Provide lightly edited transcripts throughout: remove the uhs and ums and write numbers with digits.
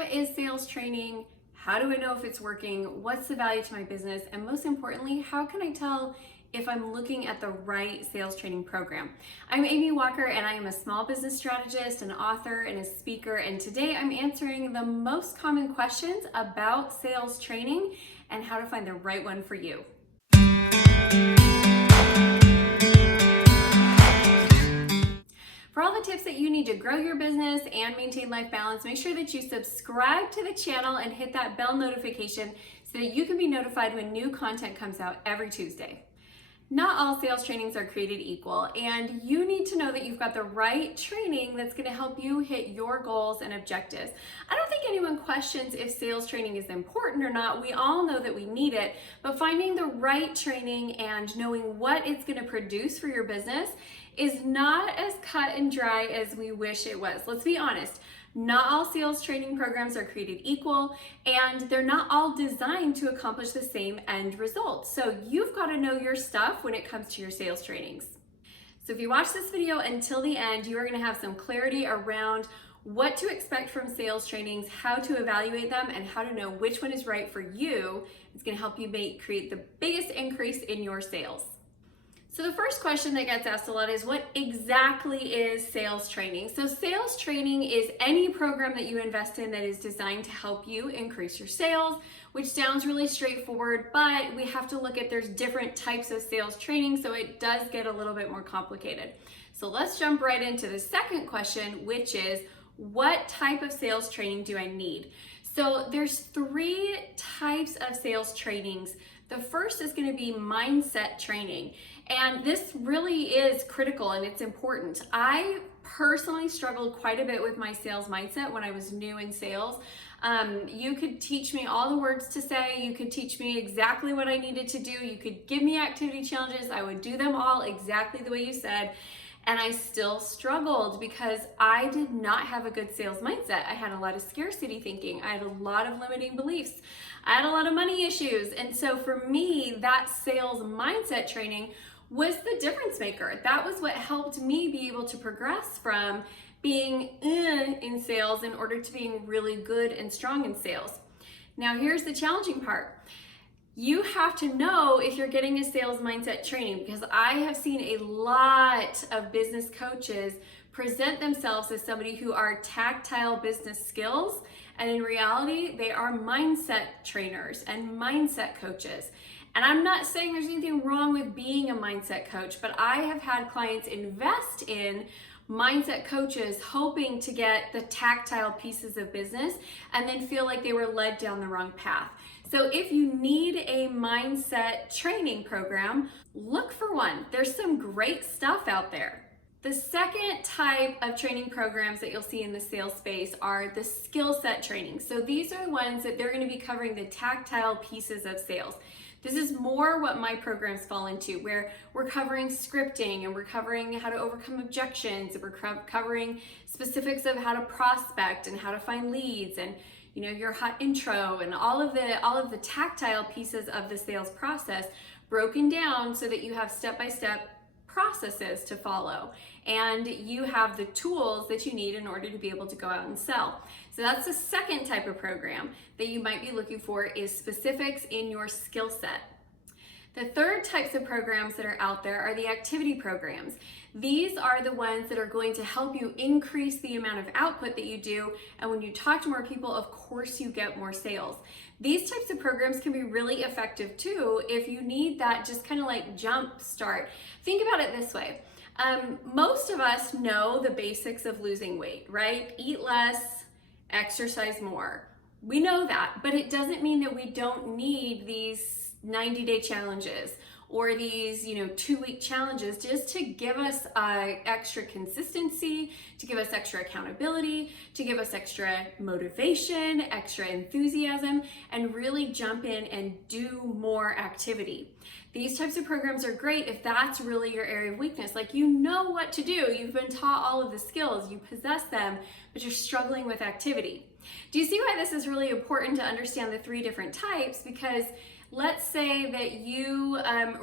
What is sales training? How do I know if it's working? What's the value to my business? And most importantly, how can I tell if I'm looking at the right sales training program? I'm Amy Walker and I am a small business strategist, an author, and a speaker. And today I'm answering the most common questions about sales training and how to find the right one for you. For all the tips that you need to grow your business and maintain life balance, make sure that you subscribe to the channel and hit that bell notification so that you can be notified when new content comes out every Tuesday. Not all sales trainings are created equal, and you need to know that you've got the right training that's going to help you hit your goals and objectives. I don't think anyone questions if sales training is important or not. We all know that we need it, but finding the right training and knowing what it's going to produce for your business is not as cut and dry as we wish it was. Let's be honest. Not all sales training programs are created equal, and they're not all designed to accomplish the same end result. So you've got to know your stuff when it comes to your sales trainings. So if you watch this video until the end, you are going to have some clarity around what to expect from sales trainings, how to evaluate them, and how to know which one is right for you. It's going to help you create the biggest increase in your sales. So the first question that gets asked a lot is, what exactly is sales training? So sales training is any program that you invest in that is designed to help you increase your sales, which sounds really straightforward, but we have to look at there's different types of sales training, so it does get a little bit more complicated. So let's jump right into the second question, which is, what type of sales training do I need? So there's three types of sales trainings. The first is going to be mindset training. And this really is critical and it's important. I personally struggled quite a bit with my sales mindset when I was new in sales. You could teach me all the words to say, you could teach me exactly what I needed to do, you could give me activity challenges, I would do them all exactly the way you said. And I still struggled because I did not have a good sales mindset. I had a lot of scarcity thinking. I had a lot of limiting beliefs. I had a lot of money issues. And so for me, that sales mindset training was the difference maker. That was what helped me be able to progress from being in sales in order to being really good and strong in sales. Now here's the challenging part. You have to know if you're getting a sales mindset training, because I have seen a lot of business coaches present themselves as somebody who are tactile business skills, and in reality, they are mindset trainers and mindset coaches. And I'm not saying there's anything wrong with being a mindset coach, but I have had clients invest in mindset coaches hoping to get the tactile pieces of business and then feel like they were led down the wrong path. So if you need a mindset training program, look for one. There's some great stuff out there. The second type of training programs that you'll see in the sales space are the Skillset training. So these are the ones that they're going to be covering the tactile pieces of sales. This is more what my programs fall into, where we're covering scripting and we're covering how to overcome objections, and we're covering specifics of how to prospect and how to find leads, and your hot intro and all of the tactile pieces of the sales process broken down so that you have step-by-step processes to follow and you have the tools that you need in order to be able to go out and sell. So that's the second type of program that you might be looking for, is specifics in your skill set. The third types of programs that are out there are the activity programs. These are the ones that are going to help you increase the amount of output that you do, and when you talk to more people, of course you get more sales. These types of programs can be really effective too if you need that just kind of like jump start. Think about it this way. Most of us know the basics of losing weight, right? Eat less, exercise more. We know that, but it doesn't mean that we don't need these 90-day challenges or these 2-week challenges just to give us extra consistency, to give us extra accountability, to give us extra motivation, extra enthusiasm, and really jump in and do more activity. These types of programs are great if that's really your area of weakness. Like, you know what to do, you've been taught all of the skills, you possess them, but you're struggling with activity. Do you see why this is really important to understand the three different types? Because let's say that you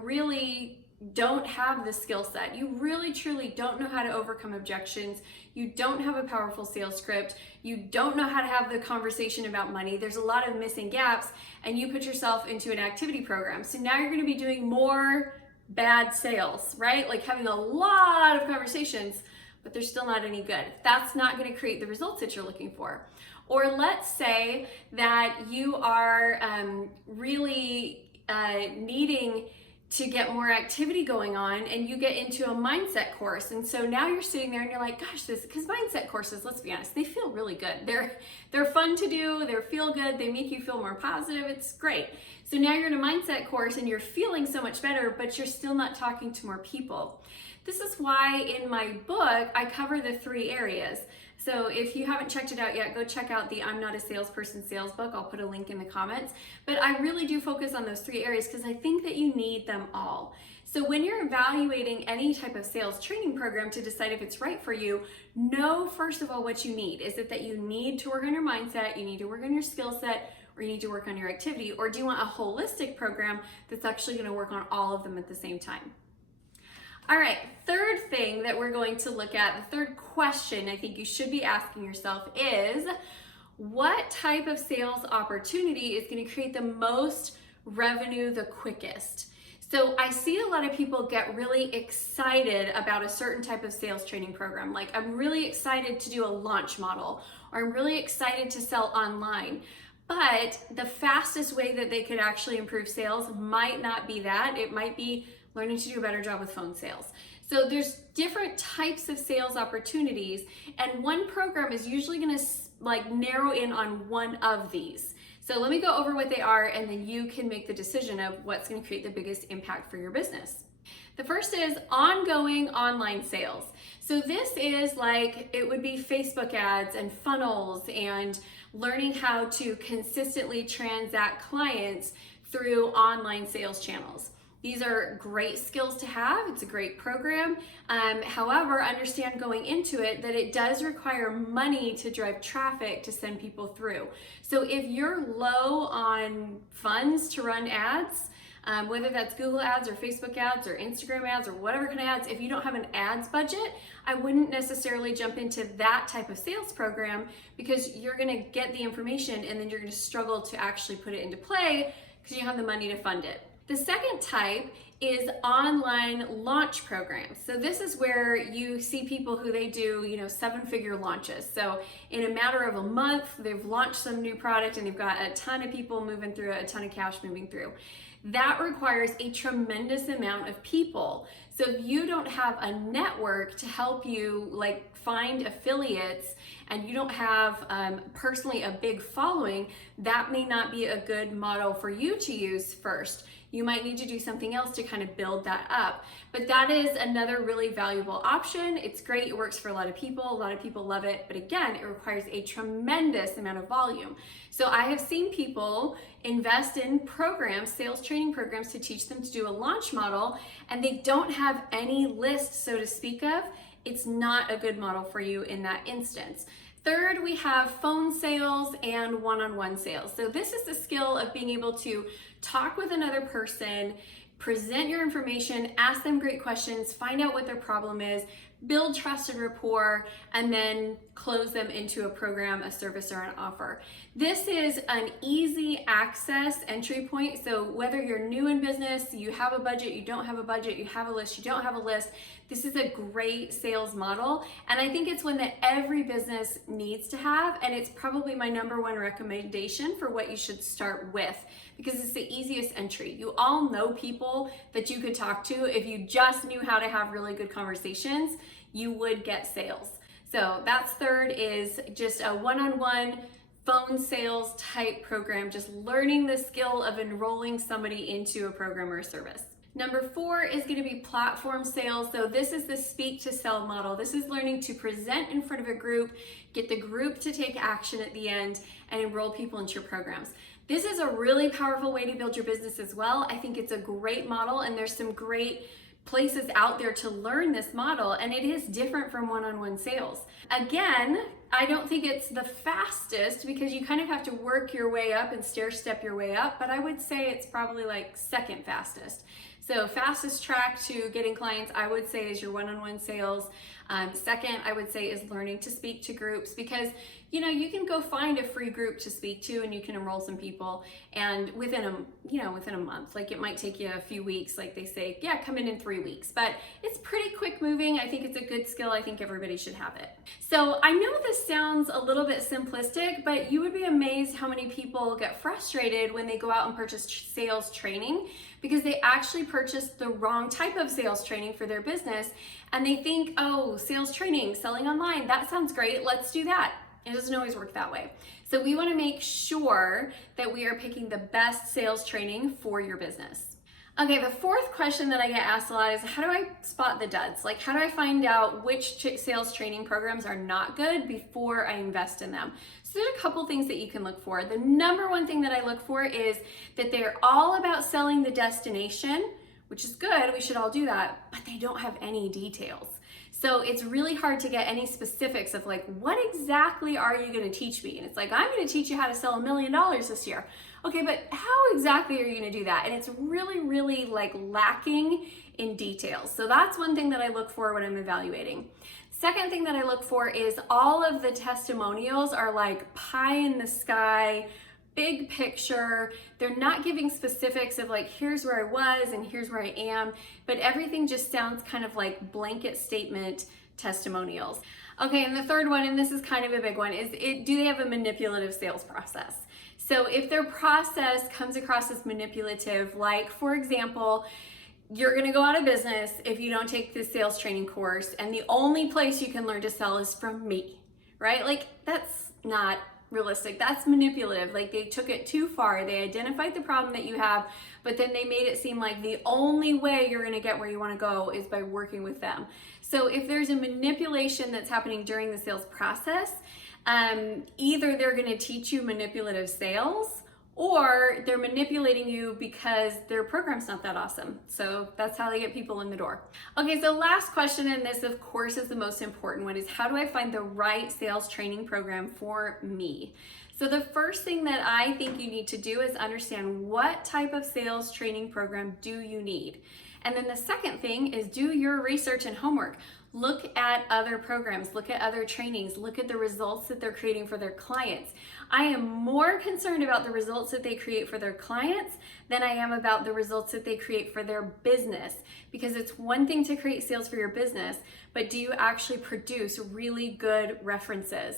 really don't have the skill set. You really truly don't know how to overcome objections. You don't have a powerful sales script. You don't know how to have the conversation about money. There's a lot of missing gaps, and you put yourself into an activity program. So now you're going to be doing more bad sales, right? Like having a lot of conversations, but they're still not any good. That's not going to create the results that you're looking for. Or let's say that you are really needing to get more activity going on, and you get into a mindset course. And so now you're sitting there and you're like, gosh, because mindset courses, let's be honest, they feel really good. They're fun to do, they feel good, they make you feel more positive, it's great. So now you're in a mindset course and you're feeling so much better, but you're still not talking to more people. This is why in my book, I cover the 3 areas. So if you haven't checked it out yet, go check out the I'm Not a Salesperson sales book. I'll put a link in the comments. But I really do focus on those 3 areas because I think that you need them all. So when you're evaluating any type of sales training program to decide if it's right for you, know first of all what you need. Is it that you need to work on your mindset, you need to work on your skill set, or you need to work on your activity? Or do you want a holistic program that's actually going to work on all of them at the same time? All right, third thing that we're going to look at, the third question I think you should be asking yourself is, what type of sales opportunity is going to create the most revenue the quickest? So I see a lot of people get really excited about a certain type of sales training program. Like, I'm really excited to do a launch model, or I'm really excited to sell online. But the fastest way that they could actually improve sales might not be that. It might be learning to do a better job with phone sales. So there's different types of sales opportunities, and one program is usually going to narrow in on one of these. So let me go over what they are, and then you can make the decision of what's going to create the biggest impact for your business. The first is ongoing online sales. So this is like, it would be Facebook ads and funnels and learning how to consistently transact clients through online sales channels. These are great skills to have. It's a great program. However, understand going into it that it does require money to drive traffic to send people through. So if you're low on funds to run ads, whether that's Google ads or Facebook ads or Instagram ads or whatever kind of ads, if you don't have an ads budget, I wouldn't necessarily jump into that type of sales program, because you're gonna get the information and then you're gonna struggle to actually put it into play because you don't have the money to fund it. The second type is online launch programs. So this is where you see people who they do, 7-figure launches. So in a matter of a month, they've launched some new product and they've got a ton of people moving through it, a ton of cash moving through. That requires a tremendous amount of people. So if you don't have a network to help you find affiliates, and you don't have personally a big following, that may not be a good model for you to use first. You might need to do something else to kind of build that up. But that is another really valuable option. It's great, it works for a lot of people love it, but again, it requires a tremendous amount of volume. So I have seen people invest in programs, sales training programs, to teach them to do a launch model, and they don't have any list, so to speak of. It's not a good model for you in that instance. Third, we have phone sales and one-on-one sales. So this is the skill of being able to talk with another person, present your information, ask them great questions, find out what their problem is, build trust and rapport, and then close them into a program, a service, or an offer. This is an easy access entry point. So whether you're new in business, you have a budget, you don't have a budget, you have a list, you don't have a list, this is a great sales model. And I think it's one that every business needs to have. And it's probably my #1 recommendation for what you should start with, because it's the easiest entry. You all know people that you could talk to. If you just knew how to have really good conversations, you would get sales. So that's third, is just a one-on-one phone sales type program, just learning the skill of enrolling somebody into a program or a service. #4 is going to be platform sales. So this is the speak to sell model. This is learning to present in front of a group, get the group to take action at the end, and enroll people into your programs. This is a really powerful way to build your business as well. I think it's a great model, and there's some great places out there to learn this model, and it is different from one-on-one sales. Again, I don't think it's the fastest, because you kind of have to work your way up and stair step your way up, but I would say it's probably second fastest. So fastest track to getting clients, I would say, is your one-on-one sales. Second, I would say, is learning to speak to groups, because you can go find a free group to speak to and you can enroll some people, and within a month, like it might take you a few weeks, like they say, yeah, come in 3 weeks, but it's pretty quick moving. I think it's a good skill. I think everybody should have it. So I know this sounds a little bit simplistic, but you would be amazed how many people get frustrated when they go out and purchase sales training, because they actually purchased the wrong type of sales training for their business, and they think, oh, sales training, selling online, that sounds great, let's do that. It doesn't always work that way. So we want to make sure that we are picking the best sales training for your business. Okay, the fourth question that I get asked a lot is, how do I spot the duds? Like, how do I find out which sales training programs are not good before I invest in them? So there's a couple things that you can look for. The number one thing that I look for is that they're all about selling the destination, which is good, we should all do that, but they don't have any details. So it's really hard to get any specifics of like, what exactly are you going to teach me? And it's like, I'm going to teach you how to sell $1 million this year. Okay, but how exactly are you going to do that? And it's really, really like lacking in details. So that's one thing that I look for when I'm evaluating. Second thing that I look for is all of the testimonials are like pie in the sky, big picture. They're not giving specifics of like, here's where I was and here's where I am, but everything just sounds kind of like blanket statement testimonials. Okay, and the third one, and this is kind of a big one, is do they have a manipulative sales process? So if their process comes across as manipulative, like for example, you're gonna go out of business if you don't take this sales training course, and the only place you can learn to sell is from me, right? Like, that's not realistic. That's manipulative. Like, they took it too far. They identified the problem that you have, but then they made it seem like the only way you're going to get where you want to go is by working with them. So if there's a manipulation that's happening during the sales process, either they're going to teach you manipulative sales, or they're manipulating you because their program's not that awesome. So that's how they get people in the door. Okay, so last question, and this of course is the most important one, is how do I find the right sales training program for me? So the first thing that I think you need to do is understand, what type of sales training program do you need? And then the second thing is, do your research and homework. Look at other programs, look at other trainings, look at the results that they're creating for their clients. I am more concerned about the results that they create for their clients than I am about the results that they create for their business. Because it's one thing to create sales for your business, but do you actually produce really good references?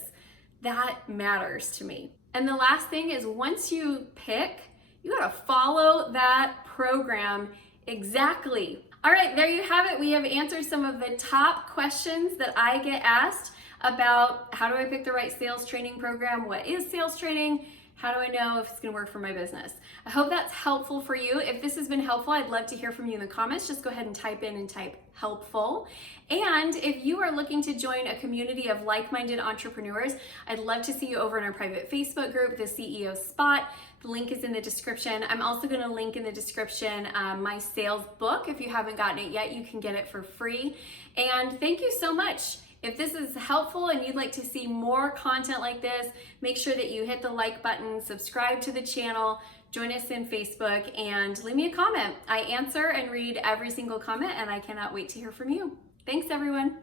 That matters to me. And the last thing is, once you pick, you gotta follow that program exactly. All right, there you have it. We have answered some of the top questions that I get asked about how do I pick the right sales training program? What is sales training? How do I know if it's gonna work for my business? I hope that's helpful for you. If this has been helpful, I'd love to hear from you in the comments. Just go ahead and type helpful. And if you are looking to join a community of like-minded entrepreneurs, I'd love to see you over in our private Facebook group, the CEO Spot. The link is in the description. I'm also gonna link in the description my sales book. If you haven't gotten it yet, you can get it for free. And thank you so much. If this is helpful and you'd like to see more content like this, make sure that you hit the like button, subscribe to the channel, join us in Facebook, and leave me a comment. I answer and read every single comment, and I cannot wait to hear from you. Thanks, everyone.